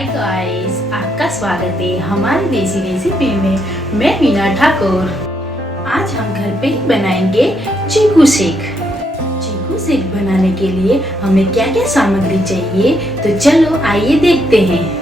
Hi guys, आपका स्वागत है हमारी देसी रेसिपी में। मैं मीना ठाकुर। आज हम घर पे ही बनाएंगे चीकू शेक। चीकू शेक बनाने के लिए हमें क्या क्या सामग्री चाहिए, तो चलो आइए देखते हैं।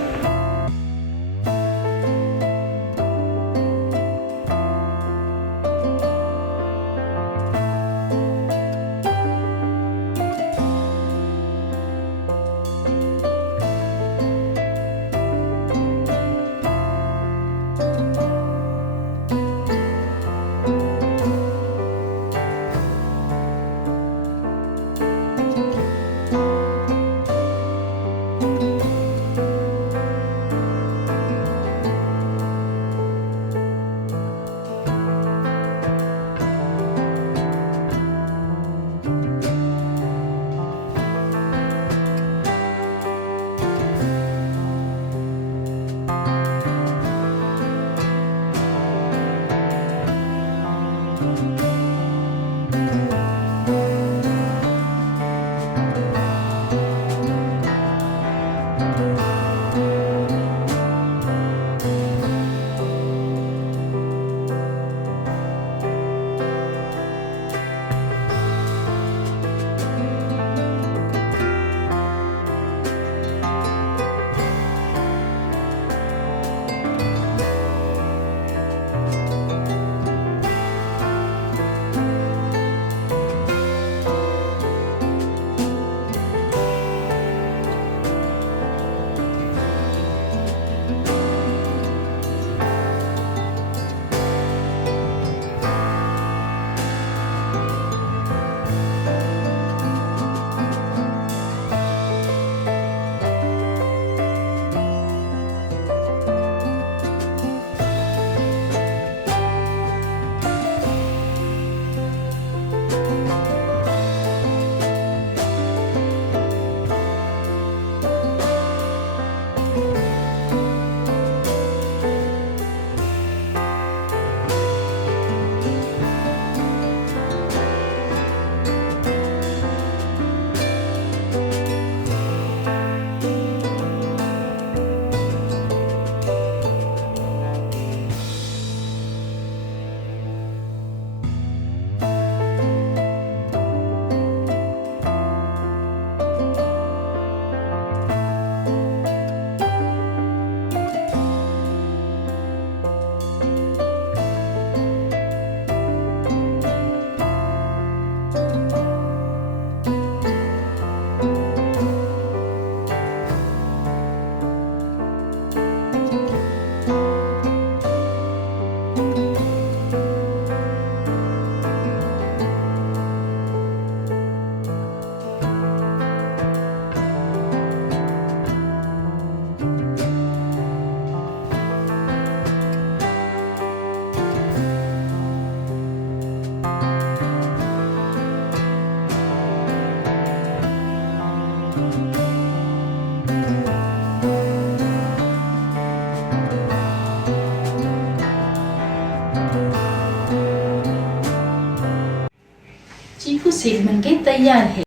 चीकू शेक बनके तैयार है।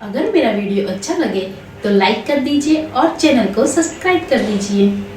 अगर मेरा वीडियो अच्छा लगे तो लाइक कर दीजिए और चैनल को सब्सक्राइब कर दीजिए।